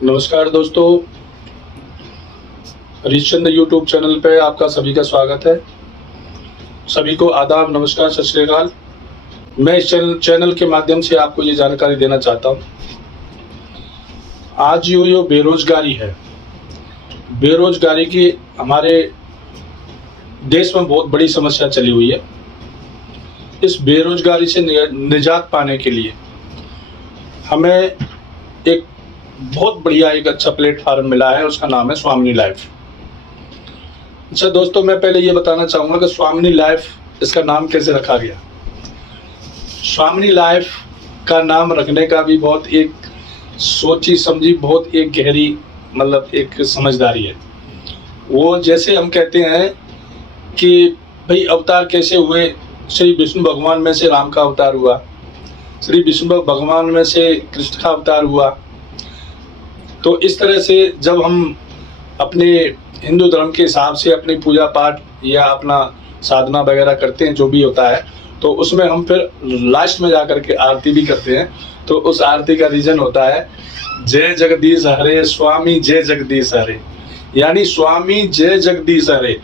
नमस्कार दोस्तों, Harishchand YouTube channel पे आपका सभी का स्वागत है। सभी को आदाब, नमस्कार, सत श्री अकाल। मैं इस चैनल के माध्यम से आपको ये जानकारी देना चाहता हूँ। आज जो बेरोजगारी है, बेरोजगारी की हमारे देश में बहुत बड़ी समस्या चली हुई है। इस बेरोजगारी से निजात पाने के लिए हमें एक बहुत बढ़िया एक अच्छा प्लेटफार्म मिला है, उसका नाम है स्वामिनी लाइफ। अच्छा दोस्तों, मैं पहले ये बताना चाहूँगा कि स्वामिनी लाइफ इसका नाम कैसे रखा गया। स्वामिनी लाइफ का नाम रखने का भी बहुत एक सोची समझी, बहुत एक गहरी एक समझदारी है। वो जैसे हम कहते हैं कि भाई अवतार कैसे हुए, श्री विष्णु भगवान में से राम का अवतार हुआ, श्री विष्णु भगवान में से कृष्ण का अवतार हुआ। तो इस तरह से जब हम अपने हिंदू धर्म के हिसाब से अपनी पूजा पाठ या अपना साधना वगैरह करते हैं, जो भी होता है, तो उसमें हम फिर लास्ट में जाकर के आरती भी करते हैं। तो उस आरती का रीजन होता है जय जगदीश हरे स्वामी जय जगदीश हरे, यानी स्वामी जय जगदीश हरे।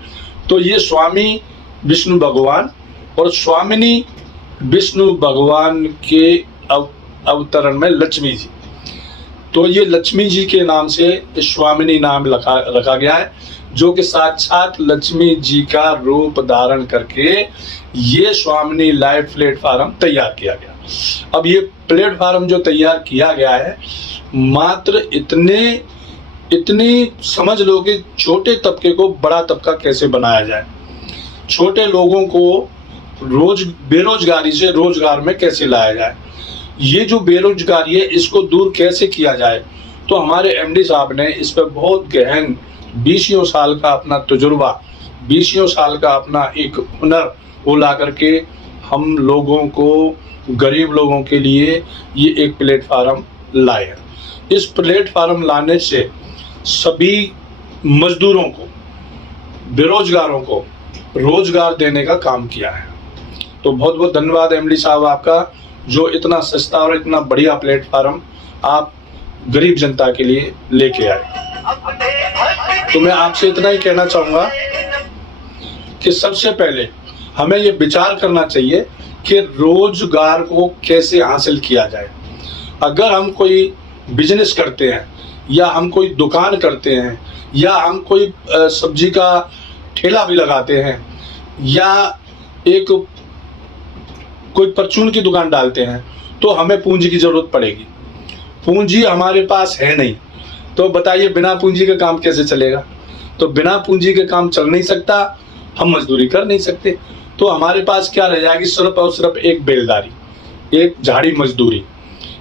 तो ये स्वामी विष्णु भगवान और स्वामिनी विष्णु भगवान के अवतरण में लक्ष्मी जी, तो ये लक्ष्मी जी के नाम से स्वामिनी नाम रखा गया है, जो कि साक्षात लक्ष्मी जी का रूप धारण करके ये स्वामिनी लाइफ प्लेटफार्म तैयार किया गया। अब ये प्लेटफार्म जो तैयार किया गया है, मात्र इतनी समझ लो कि छोटे तबके को बड़ा तबका कैसे बनाया जाए, छोटे लोगों को बेरोजगारी से रोजगार में कैसे लाया जाए, ये जो बेरोजगारी है इसको दूर कैसे किया जाए। तो हमारे एमडी साहब ने इस पर बहुत गहन 20 साल का अपना तजुर्बा, 20 साल का अपना एक हुनर वो ला करके हम लोगों को, गरीब लोगों के लिए ये एक प्लेटफार्म लाए हैं। इस प्लेटफार्म लाने से सभी मजदूरों को, बेरोजगारों को रोजगार देने का काम किया है। तो बहुत बहुत धन्यवाद एमडी साहब आपका, जो इतना सस्ता और इतना बढ़िया प्लेटफार्म आप गरीब जनता के लिए लेके आए। तो मैं आपसे इतना ही कहना चाहूँगा कि सबसे पहले हमें ये विचार करना चाहिए कि रोजगार को कैसे हासिल किया जाए। अगर हम कोई बिजनेस करते हैं, या हम कोई दुकान करते हैं, या हम कोई सब्जी का ठेला भी लगाते हैं, या एक कोई परचून की दुकान डालते हैं, तो हमें पूंजी की जरूरत पड़ेगी। पूंजी हमारे पास है नहीं, तो बताइए बिना पूंजी के काम कैसे चलेगा। तो बिना पूंजी के काम चल नहीं सकता, हम मजदूरी कर नहीं सकते। तो हमारे पास क्या रह जाएगी, सिर्फ और सिर्फ एक बेलदारी, एक झाड़ी मजदूरी।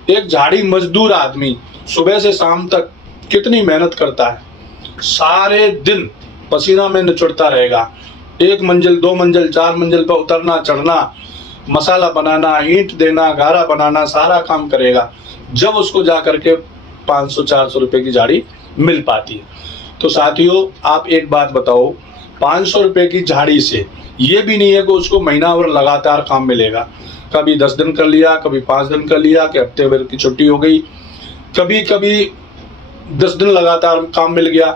एक झाड़ी मजदूर आदमी सुबह से शाम तक कितनी मेहनत करता है, सारे दिन पसीना में निचुड़ता रहेगा, 1 मंजिल 2 मंजिल 4 मंजिल पर उतरना चढ़ना, मसाला बनाना, ईंट देना, गारा बनाना, सारा काम करेगा। जब उसको जा करके 500-400 रुपए की झाड़ी मिल पाती है। तो साथियों, आप एक बात बताओ, 500 रुपए की झाड़ी से ये भी नहीं है कि उसको महीना भर लगातार काम मिलेगा। कभी 10 दिन कर लिया, कभी 5 दिन कर लिया, कि हफ्ते भर की छुट्टी हो गई, कभी 10 दिन लगातार काम मिल गया।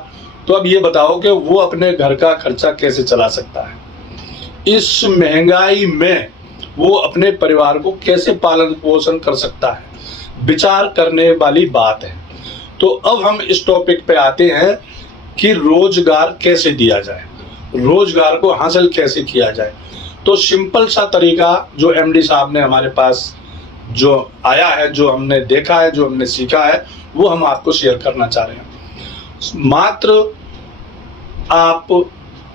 तो अब ये बताओ कि वो अपने घर का खर्चा कैसे चला सकता है। इस महंगाई में वो अपने परिवार को कैसे पालन पोषण कर सकता है, विचार करने वाली बात है। तो अब हम इस टॉपिक पे आते हैं कि रोजगार कैसे दिया जाए, रोजगार को हासिल कैसे किया जाए। तो सिंपल सा तरीका जो एमडी साहब ने हमारे पास जो आया है, जो हमने देखा है, जो हमने सीखा है, वो हम आपको शेयर करना चाह रहे हैं। मात्र आप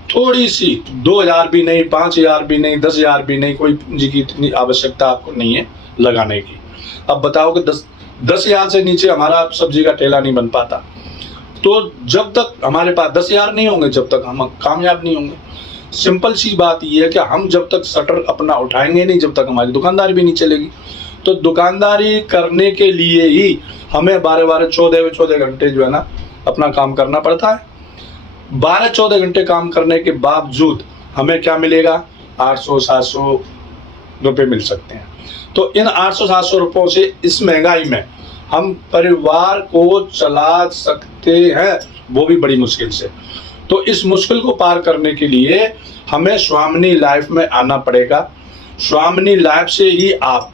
थोड़ी सी 2000 भी नहीं, 5000 भी नहीं, 10,000 भी नहीं, कोई पूंजी की इतनी आवश्यकता आपको नहीं है लगाने की। अब बताओ कि 10,000 से नीचे हमारा सब्जी का ठेला नहीं बन पाता। तो जब तक हमारे पास 10,000 नहीं होंगे, जब तक हम कामयाब नहीं होंगे। सिंपल सी बात यह है कि हम जब तक शटर अपना उठाएंगे नहीं, जब तक हमारी दुकानदारी भी नहीं चलेगी। तो दुकानदारी करने के लिए ही हमें 12-12, 14-14 घंटे जो है ना अपना काम करना पड़ता है। 12-14 घंटे काम करने के बावजूद हमें क्या मिलेगा, 800-700 रुपये मिल सकते हैं। तो इन 800-700 रुपयों से इस महंगाई में हम परिवार को चला सकते हैं, वो भी बड़ी मुश्किल से। तो इस मुश्किल को पार करने के लिए हमें स्वामिनी लाइफ में आना पड़ेगा। स्वामिनी लाइफ से ही आप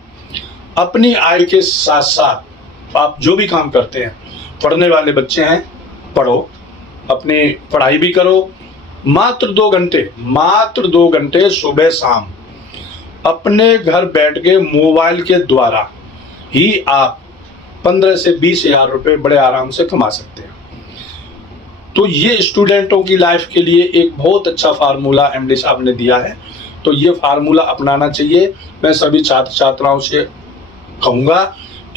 अपनी आय के साथ साथ आप जो भी काम करते हैं, पढ़ने वाले बच्चे हैं पढ़ो, अपनी पढ़ाई भी करो, मात्र 2 घंटे सुबह शाम अपने घर बैठ के मोबाइल के द्वारा ही आप 15 से 20 हजार रुपये बड़े आराम से कमा सकते हैं। तो ये स्टूडेंटों की लाइफ के लिए एक बहुत अच्छा फार्मूला एमडी साहब ने दिया है, तो ये फार्मूला अपनाना चाहिए। मैं सभी छात्र छात्राओं से कहूँगा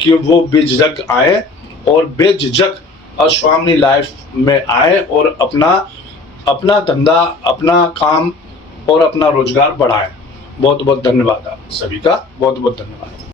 कि वो बेझिझक आए और बेझिझक स्वामिनी लाइफ में आए और अपना धंधा, अपना काम और अपना रोजगार बढ़ाएं। बहुत बहुत धन्यवाद आप सभी का, बहुत बहुत धन्यवाद।